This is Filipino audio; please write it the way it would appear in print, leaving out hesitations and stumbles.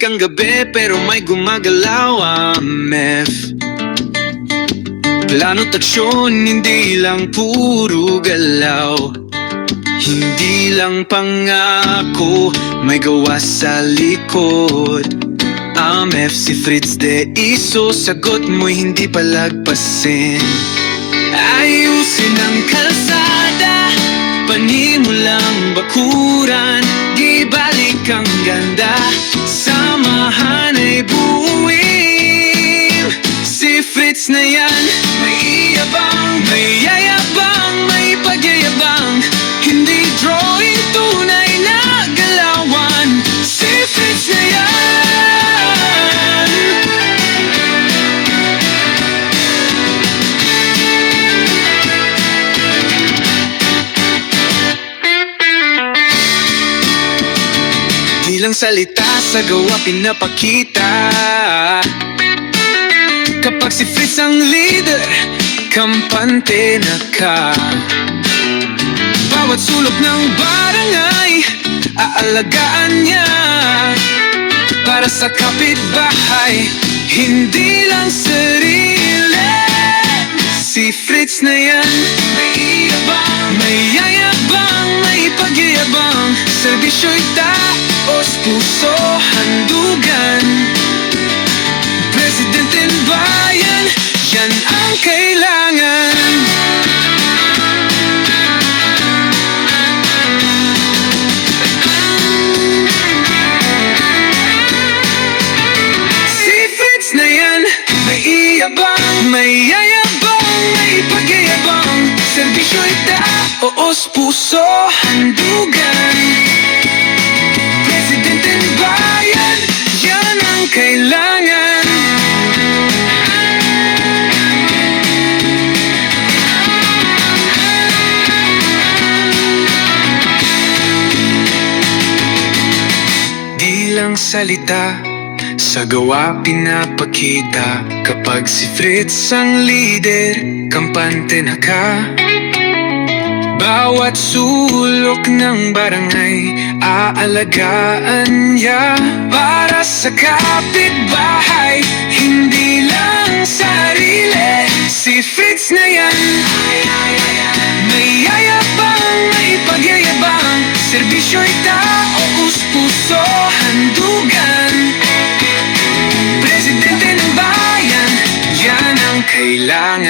Tahimik ang gabi pero may gumagalaw AMF. Plano't aksyon, hindi lang puro galaw. Hindi lang pangako, may gawa sa likod. AMF si Fritz de Iso, sagot mo'y hindi palagpasin. Ayusin ang kalsada, panimulang bakuran. Di balik ang ganda, samahan ay buuin. Si Fritz na yan, may iyabang, may yayabang, may pagyayabang. Hindi drawing, tunay na galawan. Si Fritz na yan. Ilang salita sa gawa pinapakita. Kapag si Fritz ang leader, kampante na ka. Bawat sulok ng barangay, aalagaan niya. Para sa kapitbahay, hindi lang sarili. Si Fritz na yan, may iyabang, may yayabang, may pagyayabang. Serbisyo'y taos puso, handugan. Presidenteng bayan, yan ang kailangan. Si Fritz na yan, may iyabang, may yayabang, may pagyayabang. Serbisyo'y taos puso, handugan. Presidenteng bayan, yan ang kailangan. Di lang salita, sa gawa pinapakita. Kapag si Fritz ang leader, kampante na ka. Bawat sulok ng barangay, aalagaan niya. Para sa kapitbahay, hindi lang sarili. Si Fritz na yan, may yayabang, may pagyayabang. Serbisyo'y taos puso, handugan. Presidente ng bayan, yan ang kailangan.